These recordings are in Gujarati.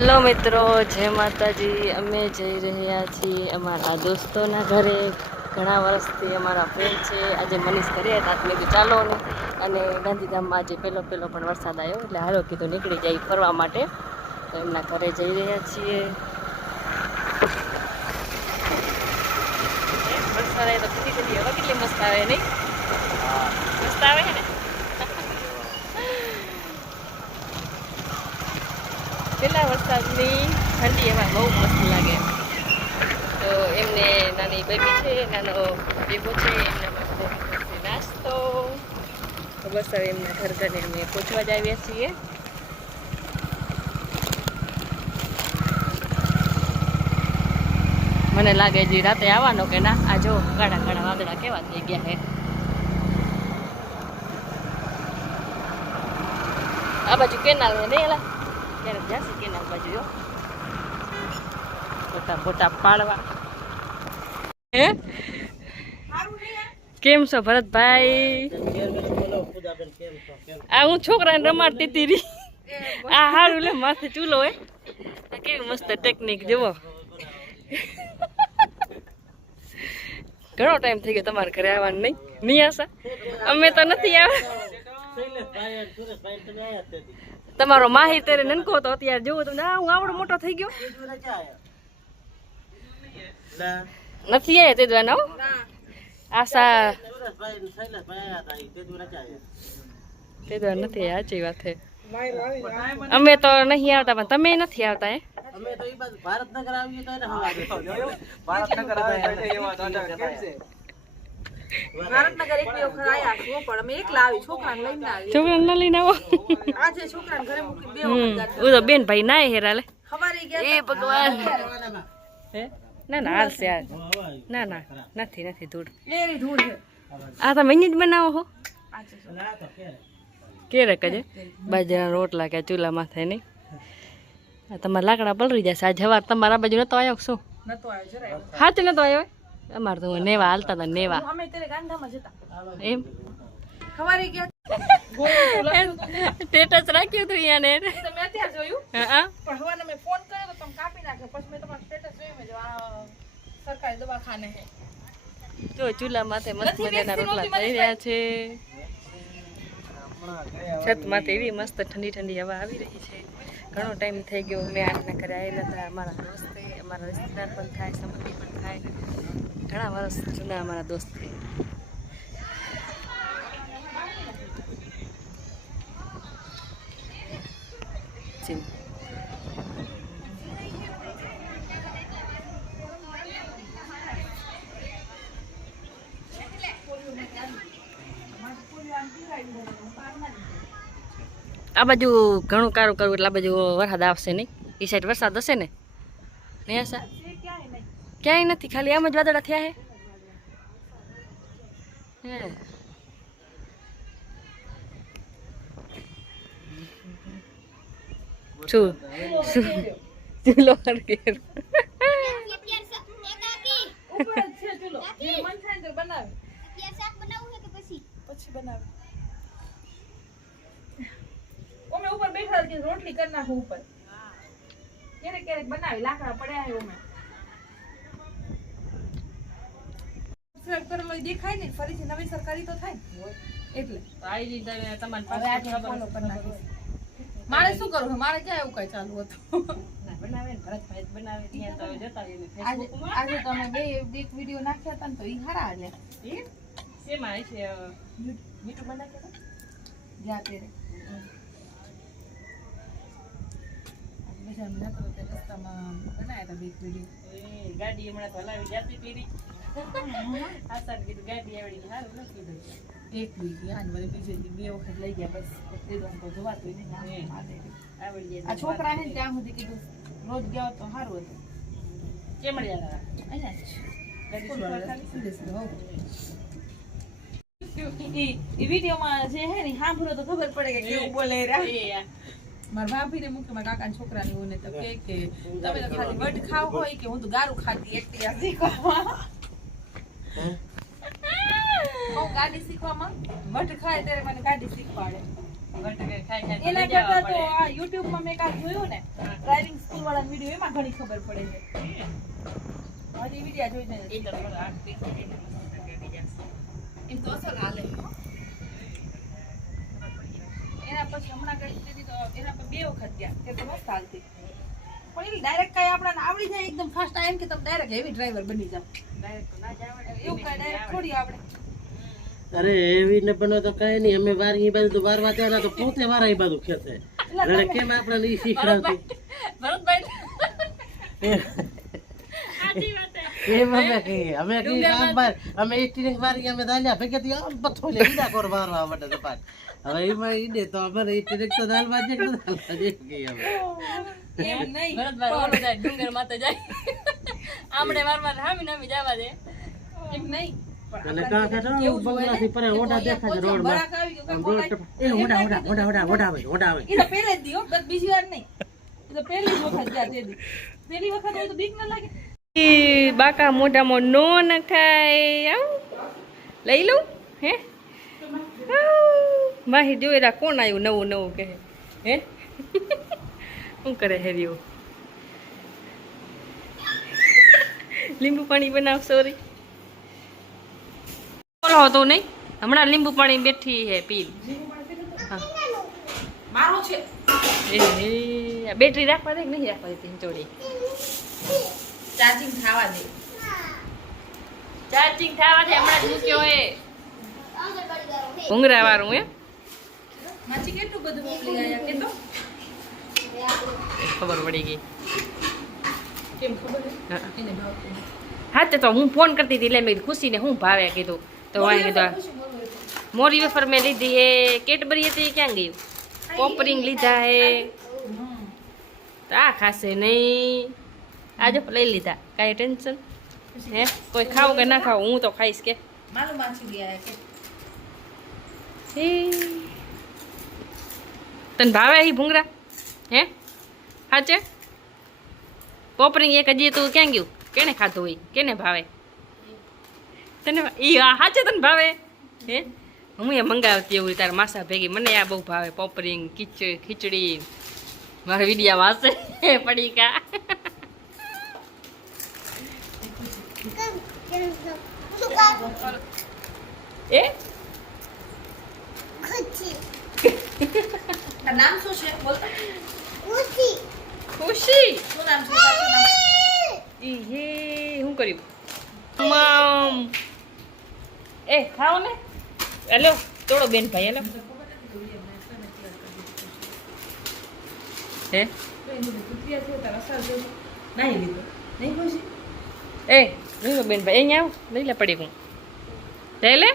હેલો મિત્રો, જય માતાજી। અમે જઈ રહ્યા છીએ અમારા દોસ્તોના ઘરે। ઘણા વર્ષથી અમારા ફ્રેન્ડ છે। આજે મનીષ ઘરે હતા, મેં કીધું ચાલો ને। અને ગાંધીધામમાં આજે પહેલો પણ વરસાદ આવ્યો, એટલે હાલો કીધું નીકળી જાય ફરવા માટે। તો એમના ઘરે જઈ રહ્યા છીએ। વરસાદ આવે તો ઠંડી હવા કેટલી મસ્ત આવે નહીં? મસ્ત આવે છે ને? પેલા વરસાદની ઠંડી એમાં બહુ મસ્ત લાગે। તો એમને નાની બેબી છે, નાનો બેબો છે, એમના માટે નાસ્તો। તો બસ હવે એમના ઘરે અમે પહોંચવા જ આવ્યા છીએ। મને લાગે છે રાતે આવવાનો કે ના? આ જો કાળા કાળા વાદળા કેવા થઈ ગયા છે। આ બાજુ કેનાલ છે નહીં? એલા ક્યારેક જાસી કેનાલ બાજુ જો ફોટા પાડવા। હે કેમ છો ભરતભાઈ? આ હું છોકરાને રમાડતી હતી। આ હારું લે, માથે ચૂલો હે, કેવી મસ્ત ટેકનિક જુઓ। ઘણો ટાઈમ થઈ ગયો તમારા ઘરે આવવાનું, નહીં? નહીં આશા? અમે તો નથી આવ્યા। તમારો માહિર તેરે નનકો હતો, અત્યારે જોવો તમને હું આવડો મોટો થઈ ગયો। નથી આવ્યા તે દ્વારા આશા તે દ્વારા નથી આવ્યા, સાચી વાત છે। અમે તો નહીં આવતા, પણ તમે નથી આવતા? હે અમે તો ઈ બાજુ ભારતનગર આવીએ તો એને હવા દે ભારતનગર એક વખત આયા છો, પણ અમે એકલા આવી, છોકરાને લઈને આવી। છોકરાને લઈને આવો? આજે છોકરાને ઘરે મૂકી બે વખત ઓ તો બેન ભાઈ ના હેરાલે ખવારી ગયા। એ ભગવાન! હે ના ના હાલશે યાર, ના ના નથી નથી ધૂળ એરી ધૂળ છે। આ તમે અહીં જ બનાવો છો? કેરે કજે બાજરાના રોટલા કે ચૂલા માથે નહીં? તમારા લાકડા પલરી જશે। આ જવાર તમારા બાજુ નતો આવ્યો? શું નતો આવ્યો જરાય? હાચ નતો આવ્યો? અમારે તો નેવા હાલતા હતા, નેવા અમે તેરે ગાંધામાં જતા એમ ખવારી ગયા। સ્ટેટસ રાખ્યું હતું અહીંયા ને તમે અત્યારે જોયું? હા, પણ હવાને મેં ફોન કર્યો તો તમે કાપી નાખ્યો, પછી મેં તમારું સ્ટેટસ જોયું, મેં જો આ સરકારી દવાખાને છે। જો ચૂલા માથે મસ્ત મજાના રોટલા થઈ રહ્યા છે। છત માથે એવી મસ્ત ઠંડી ઠંડી હવા આવી રહી છે। ઘણો ટાઈમ થઈ ગયો મેં આના ઘરે આવેલા હતા। અમારા દોસ્તે, અમારા રિશ્તેદાર પણ થાય, સંબંધી પણ થાય, ઘણા વર્ષ જૂના અમારા દોસ્ત છે। આ બાજુ ઘણું કારું કરવું એટલે આ બાજુ વરસાદ આવશે નહીં? એ સાઈડ વરસાદ હશે ને? નહીં આશા? ક્યાંય નથી, ખાલી આમ જ વાદળા થયા હે। શું ચૂલો હરકેર અમે ઉપર બેઠા કે રોટલી કરી નાખું ઉપર, ક્યારેક ક્યારેક બનાવી, લાકડા પડ્યા છે અમે સબસ્ક્રાઇબ કરેલો દેખાય ને, ફરીથી નવી સરકારી તો થાય એટલે આવી રીતે તમારી હવે આજે ફોલો કરી નાખીશ। મારે શું કરવું? મારે ક્યાં એવું કઈ ચાલુ હતું? બનાવે ને ભરતભાઈ બનાવે ત્યાં તો જતા રહીએ આજે આજે તો અમે બે એક વિડીયો નાખ્યા હતા ને, તો ઈ હારા આલે શેમાં છે? મીઠું બનાવ્યા જ્યાં તેરે રસ્તામાં બનાવ્યા હતા બે વિડીયો। ગાડી હમણાં તો હલાવી જાતી પીરી આસાન કીધું ગાડી આવડી સારું નથી કીધું એક વીક આને વળી બીજે બે વખત લઈ ગયા, બસ તે તો જવાતું નહીં આવડી આ છોકરા ને ત્યાં સુધી કીધું રોજ ગયા તો સારું હતું। કેમ મળ્યા ઈ વિડીયોમાં જે હે ને સાંભળો તો ખબર પડે કે કેવું બોલે રહ્યા। મારા ભાભી ને મૂકે, મારા કાકા છોકરા ની ને તો કે તમે તો ખાલી વટ ખાવ હોય કે હું તો ગારું ખાતી એકલી શીખવામાં। હું ગાડી શીખવામાં વટ ખાય ત્યારે મને ગાડી શીખવાડે। એના કરતા તો આ YouTube માં મેં કાંઈ જોયું ને ડ્રાઇવિંગ સ્કૂલ વાળા વિડીયો એમાં ઘણી ખબર પડે છે હજી વિડીયો જોઈને એમ તો અસલ હાલે એના પછી હમણાં કરી દીધી તો એના પર 2 વખત ગયા તે તો મસ્ત હાલતી પણ એ ડાયરેક્ટ કઈ આપણને આવડી જાય એકદમ ફાસ્ટ ટાઈમ કે તમે ડાયરેક્ટ હેવી ડ્રાઈવર બની જાવ ડાયરેક્ટ ના જ આવડે એવું કઈ ડાયરેક્ટ થોડી આવડે અરે એવી ને બનો તો કઈ નહીં અમે વારી એ બાજુ તો વારવા ત્યાં તો પોતે વારા એ બાજુ ખેતે એટલે કેમ આપણે નહીં શીખડાવતું એમ અમે કહીએ અમે સ્ટીરિંગ વારી અમે દાલ્યા ભેગેથી આમ પથ્થો લે ઈડા કોર મારવા માટે તો પાછ હવે એમાં ઈડે તો અમારે સ્ટીરિંગ તો દાલવા છે કે દાલવા છે કહીએ અમે એમ નહીં ભરતભાઈ ઓલો જાય ડુંગર માથે જાય આમડે વારવાર હામી નામી જવા દે એમ નહીં અને કા કાઢો બંગલાથી પરે ઓડા દેખાય છે રોડ માં આમ રોડ એ ઓડા આવે ઈ તો પહેલે જ દીયો બસ બીજી વાર નહીં ઈ તો પહેલી જ વખત ગયા તે દી પહેલી વખત હોય તો બીક ન લાગે બાકા મોઢામાં નો નખાય આવ લઈ લઉં હે માહી જોયેલા કોણ આવ્યું નવું નવું કહે હે શું કરે હેરીઓ લીંબુ પાણી બનાવ સોરી બોલો તો નહીં હમણાં લીંબુ પાણી બેઠી હે પી હા મારો છે એ બેટરી રાખવા દે કે નહીં રાખવા દેતી ચોરી ચાર્જિંગ થવા દે ચાર્જિંગ થવા દે હમણાં જ મૂક્યો હે ભૂંગરા વાળું હે માછી કેટલું બધું મોકલી ગયા કે તો ખબર પડી ગઈ કેમ ખબર હે એને ભાવ હા તો હું ફોન કરતી હતી એટલે મેં ખુશીને હું ભાવે કીધું તો વાંઈ કીધું મોરી વેફર મેં લીધી હે કેટબરી હતી ક્યાં ગયું પોપરિંગ લીધા હે તો આ ખાશે નહીં આજે લઈ લીધા કાંઈ ટેન્શન હે કોઈ ખાવું કે ના ખાવું હું તો ખાઈશ કે મારું માછી ગયા કે હે તને ભાવે હી ભૂંગરા હે હાચે પોપરિંગ એક હજી તું ક્યાં ગયું કેને ખાધું હોય કેને ભાવે તને ઈ હાચે તને ભાવે હે હું એ મંગાવતી એવું તારા માસા ભેગી મને આ બહુ ભાવે પોપરિંગ ખીચડી મારા વિડીયામાં હશે પડી કા એ તારું નામ શું છે બોલ ખુશી શું નામ છે સાચું નામ? ઈ હે શું કર્યું મમ એ ખાઓ ને હેલો તોડો બેન ભાઈ હેલો હે નહીં લીધો નહીં ખુશી એ લઈ લો બેન ભાઈ અહીંયા આવ લઈ લે પડી હું લઈ લે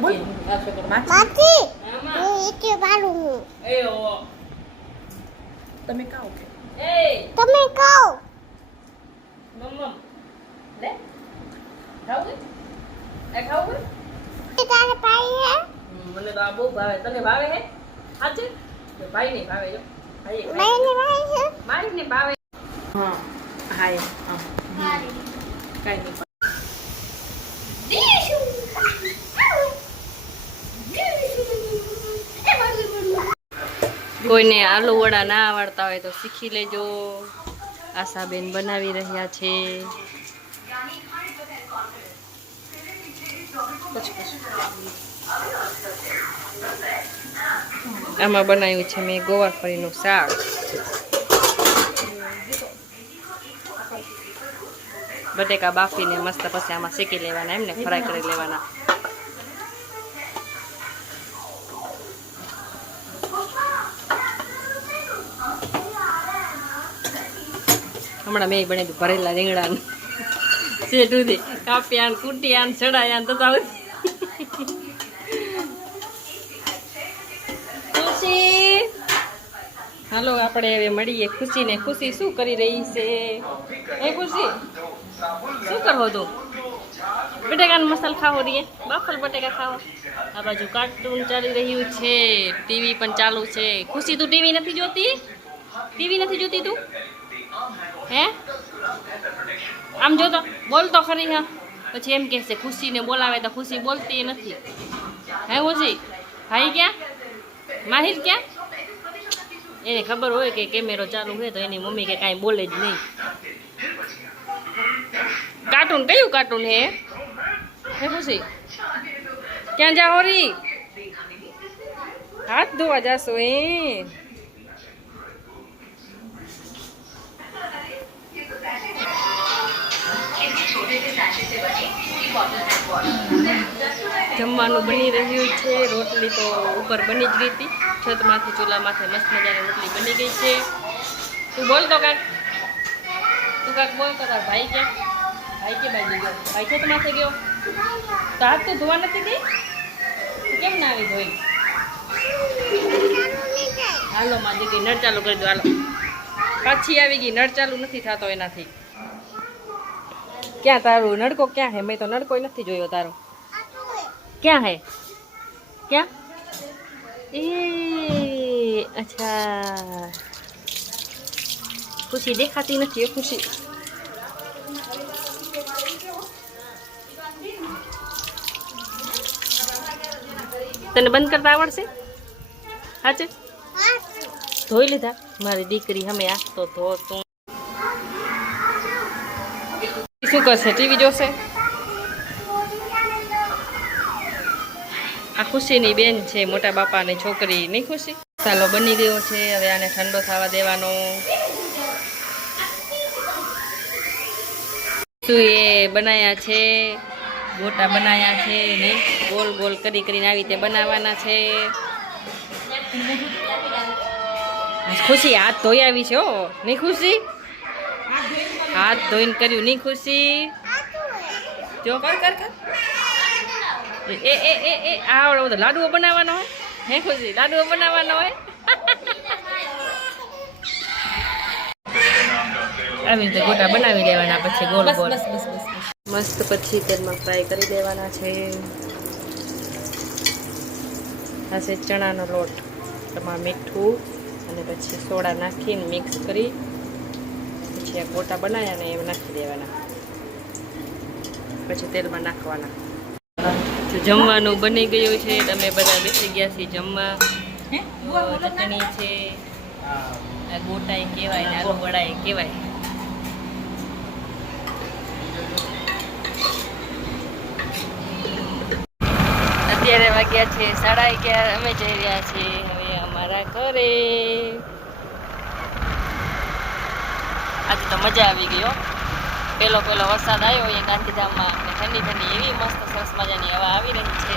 બોલ Mati, itu baru. એ ઓ તમે કાઓ કે એ Temen kau. મમ લે ખાવું એ ખાવું Kita ada payah. મને તો આ બહુ ભાવે તને ભાવે હે સાચે ભાઈ ને ભાવે જો ભાઈ Main ni payah. મારી ને ભાવે હા હાય હા કાઈ નહીં કોઈને આલુ વડા ના આવડતા હોય તો શીખી લેજો આશાબેન બનાવી રહ્યા છે આમાં બનાવ્યું છે મેં ગોવારફળીનું શાક બટેકા બાફીને મસ્ત પછી આમાં શેકી લેવાના એમને ફ્રાય કરી લેવાના હમણાં મેં બનાવ્યું ભરેલા રીંગણાનું શેઠું કાપ્યા કૂટ્યા ચડાયા તો ખુશી હાલો આપણે હવે મળીએ ખુશીને ખુશી શું કરી રહી છે એ ખુશી શું કરવો તું બટેકાનો મસાલો ખાવો રહીએ બાફલ બટેકા ખાવો આ બાજુ કાર્ટૂન ચાલી રહ્યું છે ટીવી પણ ચાલુ છે ખુશી તું ટીવી નથી જોતી તું હે આમ જો તો બોલ તો ખરી હા પછી એમ કહેશે ખુશીને બોલાવે તો ખુશી બોલતી નથી હે ખુશી ભાઈ ક્યાં માહિર ક્યાં એને ખબર હોય કે કેમેરો ચાલુ હોય તો એની મમ્મી કે કાંઈ બોલે જ નહીં. કાર્ટૂન કયું કાર્ટૂન હે ખુશી? ક્યાં જાઓ રી? હાથ ધોવા જાશો એ? જમવાનું બની રહ્યું છે. રોટલી તો ઉપર બની જ ગઈ હતી. છતમાંથી ચૂલામાંથી મસ્ત મજાની રોટલી બની ગઈ છે. તું બોલ તો કાંક, બોલ તો તાર ભાઈ ક્યાં? ભાઈ કે બાજુ ગયો? ભાઈ છતમાંથી ગયો તો હાથ તો ધોવા નથી ગઈ? કેમ ના આવી ધોઈ? હાલો માં દીકરી નળ ચાલુ કરી દો. હાલો પાછી આવી ગઈ. નળ ચાલુ નથી થતો એનાથી. ક્યાં તારું નળકો ક્યાં હે? મેં તો નળકો નથી જોયો તારો. ક્યાં હે? ક્યાં? એ અચ્છા, ખુશી દેખાતી નથી. એ ખુશી તને બંધ કરતા આવડશે? હાચે ધોઈ લીધા મારી દીકરી. હમે આ તો ધો તું. શું કરશે? ટીવી જોશે? આ ખુશીની બેન છે, મોટા બાપાની છોકરી. નહીં ખુશી? ચાલો બની ગયો છે. હવે આને ઠંડો થવા દેવાનો. શું એ બનાયા છે? ગોટા બનાયા છે ને ગોલ ગોલ કરી કરીને આવી રીતે બનાવવાના છે. ખુશી હાથ ધોઈ આવી છે. હો નહીં ખુશી? હાથ ધોઈને કર્યું નહીં ખુશી? જો કર કર કર. એ એ એ એ આવડો બધો લાડુઓ બનાવવાનો હોય? હે ખુશી? લાડુઓ બનાવવાનો હોય? આવી રીતે ગોટા બનાવી દેવાના. પછી ગોલ ગોલ મસ્ત પછી તેલમાં ફ્રાય કરી દેવાના છે. આ છે ચણાનો લોટ, એમાં મીઠું અને પછી સોડા નાખીને મિક્સ કરી પછી આ ગોટા બનાવ્યા ને એમ નાખી દેવાના. પછી તેલમાં નાખવાના. જમવાનું બની ગયું છે. તમે બધા બેસી ગયા છીએ જમવા. ચટણી છે, આ ગોટાય કહેવાય ને આલુ વડાય કહેવાય. અત્યારે વાગ્યા છે 11:30. અમે જઈ રહ્યા છીએ હવે અમારા ઘરે. આજે તો મજા આવી ગઈ હો. પેલો વરસાદ આવ્યો અહીંયા ગાંધીધામમાં. ઠંડી ઠંડી એવી મસ્ત સરસ મજાની હવા આવી રહી છે.